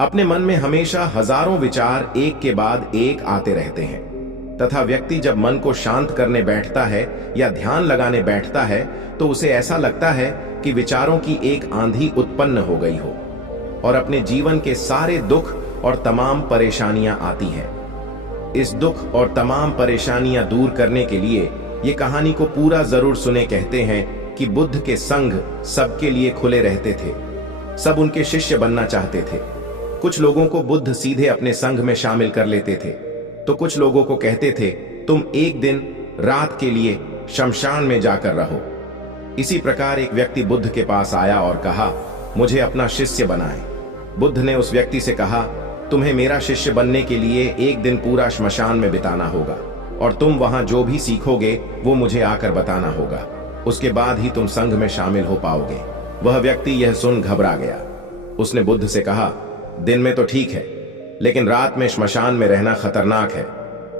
अपने मन में हमेशा हजारों विचार एक के बाद एक आते रहते हैं तथा व्यक्ति जब मन को शांत करने बैठता है या ध्यान लगाने बैठता है तो उसे ऐसा लगता है कि विचारों की एक आंधी उत्पन्न हो गई हो और अपने जीवन के सारे दुख और तमाम परेशानियां आती हैं। इस दुख और तमाम परेशानियां दूर करने के लिए ये कहानी को पूरा जरूर सुने। कहते हैं कि बुद्ध के संघ सबके लिए खुले रहते थे, सब उनके शिष्य बनना चाहते थे। कुछ लोगों को बुद्ध सीधे अपने संघ में शामिल कर लेते थे तो कुछ लोगों को कहते थे तुम एक दिन रात के लिए शमशान में जाकर रहो। इसी प्रकार एक व्यक्ति बुद्ध के पास आया और कहा मुझे अपना शिष्य बनाएं। बुद्ध ने उस व्यक्ति से कहा तुम्हें मेरा शिष्य बनने के लिए एक दिन पूरा श्मशान में बिताना होगा और तुम वहां जो भी सीखोगे वो मुझे आकर बताना होगा, उसके बाद ही तुम संघ में शामिल हो पाओगे। वह व्यक्ति यह सुन घबरा गया। उसने बुद्ध से कहा दिन में तो ठीक है लेकिन रात में श्मशान में रहना खतरनाक है।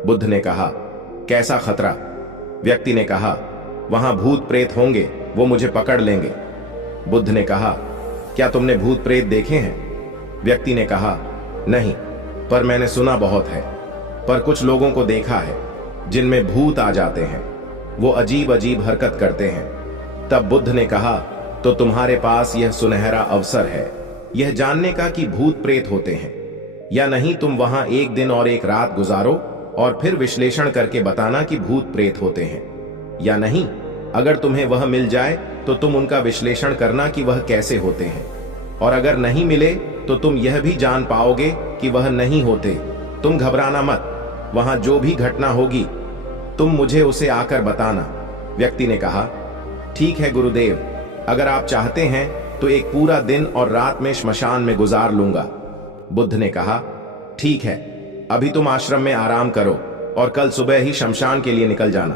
बुद्ध ने कहा कैसा खतरा? व्यक्ति ने कहा वहां भूत प्रेत होंगे, वो मुझे पकड़ लेंगे। बुद्ध ने कहा क्या तुमने भूत प्रेत देखे हैं? व्यक्ति ने कहा नहीं, पर मैंने सुना बहुत है, पर कुछ लोगों को देखा है जिनमें भूत आ जाते हैं, वो अजीब अजीब हरकत करते हैं। तब बुद्ध ने कहा तो तुम्हारे पास यह सुनहरा अवसर है यह जानने का कि भूत प्रेत होते हैं या नहीं। तुम वहां एक दिन और एक रात गुजारो और फिर विश्लेषण करके बताना कि भूत प्रेत होते हैं या नहीं। अगर तुम्हें वह मिल जाए तो तुम उनका विश्लेषण करना कि वह कैसे होते हैं, और अगर नहीं मिले तो तुम यह भी जान पाओगे कि वह नहीं होते। तुम घबराना मत, वहां जो भी घटना होगी तुम मुझे उसे आकर बताना। व्यक्ति ने कहा ठीक है गुरुदेव, अगर आप चाहते हैं तो एक पूरा दिन और रात में श्मशान में गुजार लूंगा। बुद्ध ने कहा ठीक है, अभी तुम आश्रम में आराम करो और कल सुबह ही शमशान के लिए निकल जाना।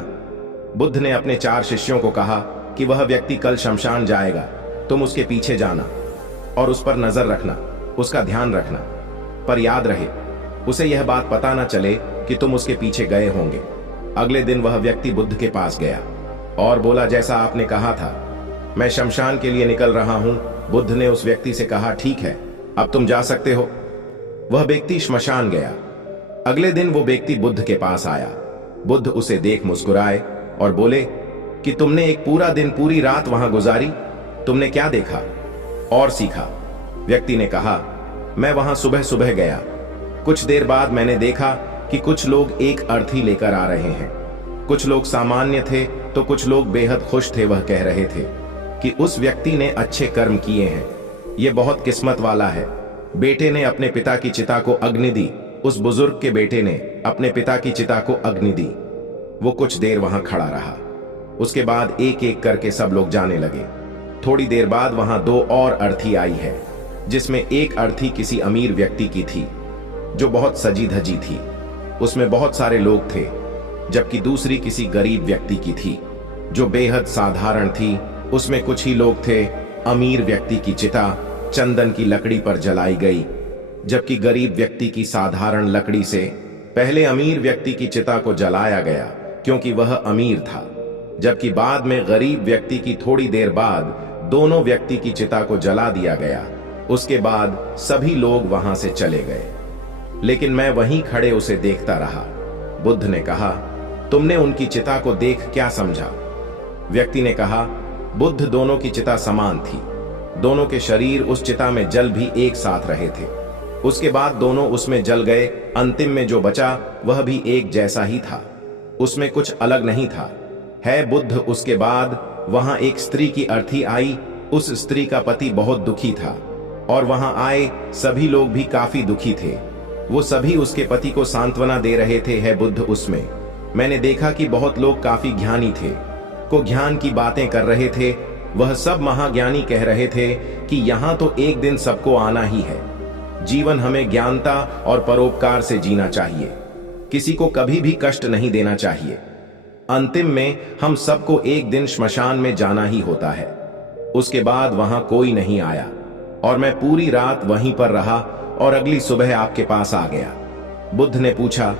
बुद्ध ने अपने 4 शिष्यों को कहा कि वह व्यक्ति कल शमशान जाएगा, तुम उसके पीछे जाना और उस पर नजर रखना, उसका ध्यान रखना, पर याद रहे उसे यह बात पता न चले कि तुम उसके पीछे गए होंगे। अगले दिन वह व्यक्ति बुद्ध के पास गया और बोला जैसा आपने कहा था मैं शमशान के लिए निकल रहा हूं। बुद्ध ने उस व्यक्ति से कहा ठीक है, अब तुम जा सकते हो। वह व्यक्ति श्मशान गया। अगले दिन वो व्यक्ति बुद्ध के पास आया। बुद्ध उसे देख मुस्कुराए और बोले कि तुमने एक पूरा दिन पूरी रात वहां गुजारी, तुमने क्या देखा और सीखा? व्यक्ति ने कहा मैं वहां सुबह सुबह गया, कुछ देर बाद मैंने देखा कि कुछ लोग एक अर्थी लेकर आ रहे हैं। कुछ लोग सामान्य थे तो कुछ लोग बेहद खुश थे। वह कह रहे थे कि उस व्यक्ति ने अच्छे कर्म किए हैं, ये बहुत किस्मत वाला है। बेटे ने अपने पिता की चिता को अग्नि दी, उस बुजुर्ग के बेटे ने अपने पिता की चिता को अग्नि दी। वो कुछ देर वहां खड़ा रहा, उसके बाद एक एक करके सब लोग जाने लगे। थोड़ी देर बाद वहां 2 और अर्थी आई है, जिसमें एक अर्थी किसी अमीर व्यक्ति की थी जो बहुत सजी धजी थी, उसमें बहुत सारे लोग थे, जबकि दूसरी किसी गरीब व्यक्ति की थी जो बेहद साधारण थी, उसमें कुछ ही लोग थे। अमीर व्यक्ति की चिता चंदन की लकड़ी पर जलाई गई, जबकि गरीब व्यक्ति की साधारण लकड़ी से। पहले अमीर व्यक्ति की चिता को जलाया गया क्योंकि वह अमीर था, जबकि बाद में गरीब व्यक्ति की थोड़ी देर बाद दोनों व्यक्ति की चिता को जला दिया गया। उसके बाद सभी लोग वहां से चले गए, लेकिन मैं वहीं खड़े उसे देखता रहा। बुद्ध ने कहा तुमने उनकी चिता को देख क्या समझा? व्यक्ति ने कहा बुद्ध दोनों की चिता समान थी, दोनों के शरीर उस चिता में जल भी एक साथ रहे थे। उसके बाद दोनों उसमें जल गए, अंतिम में जो बचा वह भी एक जैसा ही था, उसमें कुछ अलग नहीं था। है बुद्ध। उसके बाद वहां एक स्त्री की अर्थी आई, उस स्त्री का पति बहुत दुखी था और वहां आए सभी लोग भी काफी दुखी थे। वो सभी उसके पति को सांत्वना दे रहे थे। है बुद्ध। उसमें मैंने देखा कि बहुत लोग काफी ज्ञानी थे, को ज्ञान की बातें कर रहे थे। वह सब महाज्ञानी कह रहे थे कि यहां तो एक दिन सबको आना ही है। जीवन हमें ज्ञानता और परोपकार से जीना चाहिए, किसी को कभी भी कष्ट नहीं देना चाहिए। अंतिम में हम सबको एक दिन श्मशान में जाना ही होता है। उसके बाद वहां कोई नहीं आया और मैं पूरी रात वहीं पर रहा और अगली सुबह आपके पास आ गया। बुद्ध ने पूछा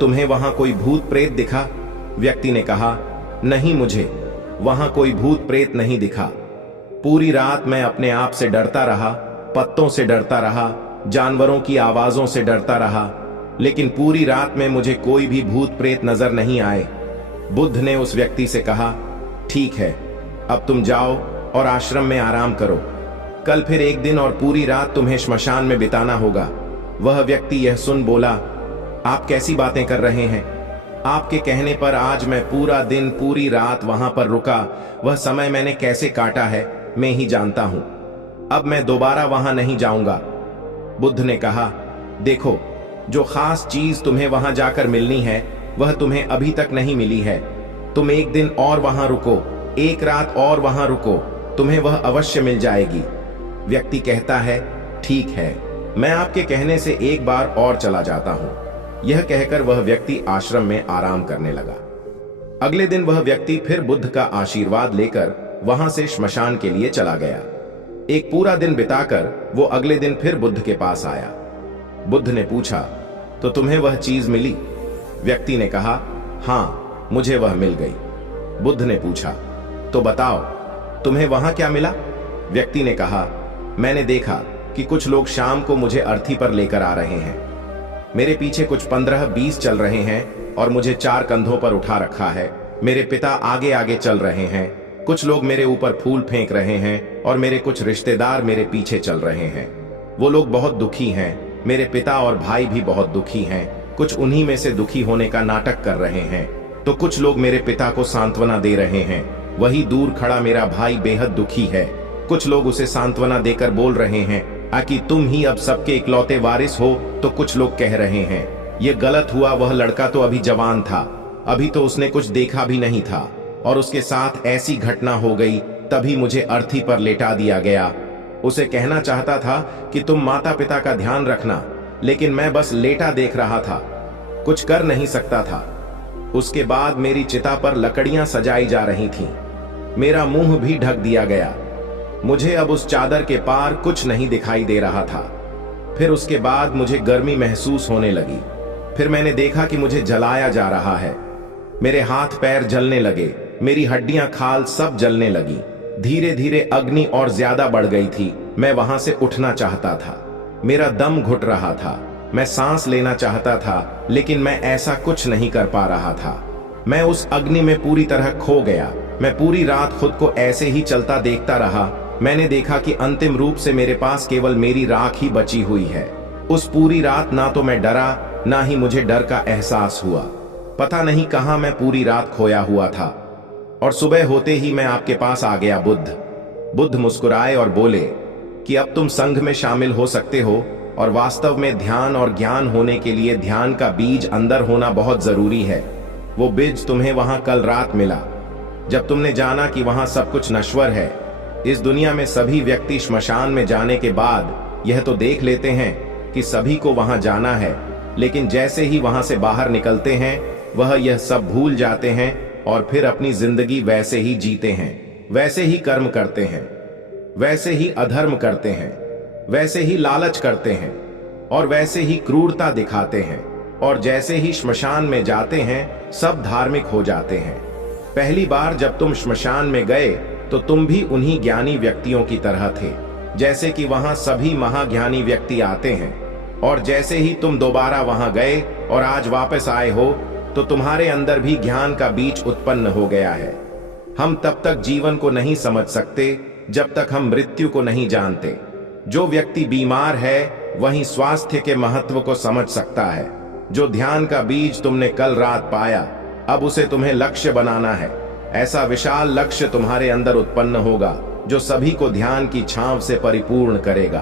तुम्हें वहां कोई भूत प्रेत दिखा? व्यक्ति ने कहा नहीं, मुझे वहां कोई भूत प्रेत नहीं दिखा। पूरी रात मैं अपने आप से डरता रहा, पत्तों से डरता रहा जानवरों की आवाजों से डरता रहा, लेकिन पूरी रात में मुझे कोई भी भूत प्रेत नजर नहीं आए। बुद्ध ने उस व्यक्ति से कहा, ठीक है, अब तुम जाओ और आश्रम में आराम करो। कल फिर एक दिन और पूरी रात तुम्हें श्मशान में बिताना होगा। वह व्यक्ति यह सुन बोला, आप कैसी बातें कर रहे हैं? आपके कहने पर आज मैं पूरा दिन पूरी रात वहां पर रुका। वह समय मैंने कैसे काटा है मैं ही जानता हूं। अब मैं दोबारा वहां नहीं जाऊंगा। बुद्ध ने कहा, देखो, जो खास चीज तुम्हें वहां जाकर मिलनी है वह तुम्हें अभी तक नहीं मिली है। तुम एक दिन और वहां रुको, एक रात और वहां रुको, तुम्हें वह अवश्य मिल जाएगी। व्यक्ति कहता है, ठीक है, मैं आपके कहने से एक बार और चला जाता हूं। यह कहकर वह व्यक्ति आश्रम में आराम करने लगा। अगले दिन वह व्यक्ति फिर बुद्ध का आशीर्वाद लेकर वहां से श्मशान के लिए चला गया। एक पूरा दिन बिताकर वो अगले दिन फिर बुद्ध के पास आया। बुद्ध ने पूछा, तो तुम्हें वह चीज मिली? व्यक्ति ने कहा, हां, मुझे वह मिल गई। बुद्ध ने पूछा, तो बताओ, तुम्हें वहां क्या मिला? व्यक्ति ने कहा, मैंने देखा कि कुछ लोग शाम को मुझे अर्थी पर लेकर आ रहे हैं। मेरे पीछे कुछ 15-20 चल रहे हैं और मुझे 4 कंधों पर उठा रखा है। मेरे पिता आगे आगे चल रहे हैं। कुछ लोग मेरे ऊपर फूल फेंक रहे हैं और मेरे कुछ रिश्तेदार मेरे पीछे चल रहे हैं। वो लोग बहुत दुखी हैं। मेरे पिता और भाई भी बहुत दुखी हैं। कुछ उन्हीं में से दुखी होने का नाटक कर रहे हैं, तो कुछ लोग मेरे पिता को सांत्वना दे रहे हैं। वही दूर खड़ा मेरा भाई बेहद दुखी है। कुछ लोग उसे सांत्वना देकर बोल रहे हैं कि तुम ही अब सबके इकलौते वारिस हो, तो कुछ लोग कह रहे हैं, ये गलत हुआ, वह लड़का तो अभी जवान था, अभी तो उसने कुछ देखा भी नहीं था और उसके साथ ऐसी घटना हो गई, तभी मुझे अर्थी पर लेटा दिया गया। उसे कहना चाहता था कि तुम माता पिता का ध्यान रखना, लेकिन मैं बस लेटा देख रहा था, कुछ कर नहीं सकता था। उसके बाद मेरी चिता पर लकड़ियां सजाई जा रही थीं। मेरा मुंह भी ढक दिया गया। मुझे अब उस चादर के पार कुछ नहीं दिखाई दे रहा था। फिर उसके बाद मुझे गर्मी महसूस होने लगी। फिर मैंने देखा कि मुझे जलाया जा रहा है। मेरे हाथ पैर जलने लगे, मेरी हड्डियां खाल सब जलने लगी। धीरे धीरे अग्नि और ज्यादा बढ़ गई थी। मैं वहां से उठना चाहता था। मेरा दम घुट रहा था। मैं सांस लेना चाहता था, लेकिन मैं ऐसा कुछ नहीं कर पा रहा था। मैं उस अग्नि में पूरी तरह खो गया। मैं पूरी रात खुद को ऐसे ही चलता देखता रहा। मैंने देखा कि अंतिम रूप से मेरे पास केवल मेरी राख ही बची हुई है। उस पूरी रात ना तो मैं डरा, ना ही मुझे डर का एहसास हुआ। पता नहीं कहां मैं पूरी रात खोया हुआ था। और सुबह होते ही मैं आपके पास आ गया बुद्ध। बुद्ध मुस्कुराए और बोले कि अब तुम संघ में शामिल हो सकते हो, और वास्तव में ध्यान और ज्ञान होने के लिए ध्यान का बीज अंदर होना बहुत जरूरी है। वो बीज तुम्हें वहां कल रात मिला, जब तुमने जाना कि वहां सब कुछ नश्वर है। इस दुनिया में सभी व्यक्ति श्मशान में जाने के बाद यह तो देख लेते हैं कि सभी को वहां जाना है, लेकिन जैसे ही वहां से बाहर निकलते हैं वह यह सब भूल जाते हैं और फिर अपनी जिंदगी वैसे ही जीते हैं, वैसे ही कर्म करते हैं, वैसे ही अधर्म करते हैं, वैसे ही लालच करते हैं और वैसे ही क्रूरता दिखाते हैं। और जैसे ही श्मशान में जाते हैं सब धार्मिक हो जाते हैं। पहली बार जब तुम श्मशान में गए तो तुम भी उन्हीं ज्ञानी व्यक्तियों की तरह थे, जैसे कि वहां सभी महाज्ञानी व्यक्ति आते हैं। और जैसे ही तुम दोबारा वहां गए और आज वापस आए हो, तो तुम्हारे अंदर भी ज्ञान का बीज उत्पन्न हो गया है। हम तब तक जीवन को नहीं समझ सकते जब तक हम मृत्यु को नहीं जानते। जो व्यक्ति बीमार है वही स्वास्थ्य के महत्व को समझ सकता है। जो ध्यान का बीज तुमने कल रात पाया, अब उसे तुम्हें लक्ष्य बनाना है। ऐसा विशाल लक्ष्य तुम्हारे अंदर उत्पन्न होगा जो सभी को ध्यान की छांव से परिपूर्ण करेगा।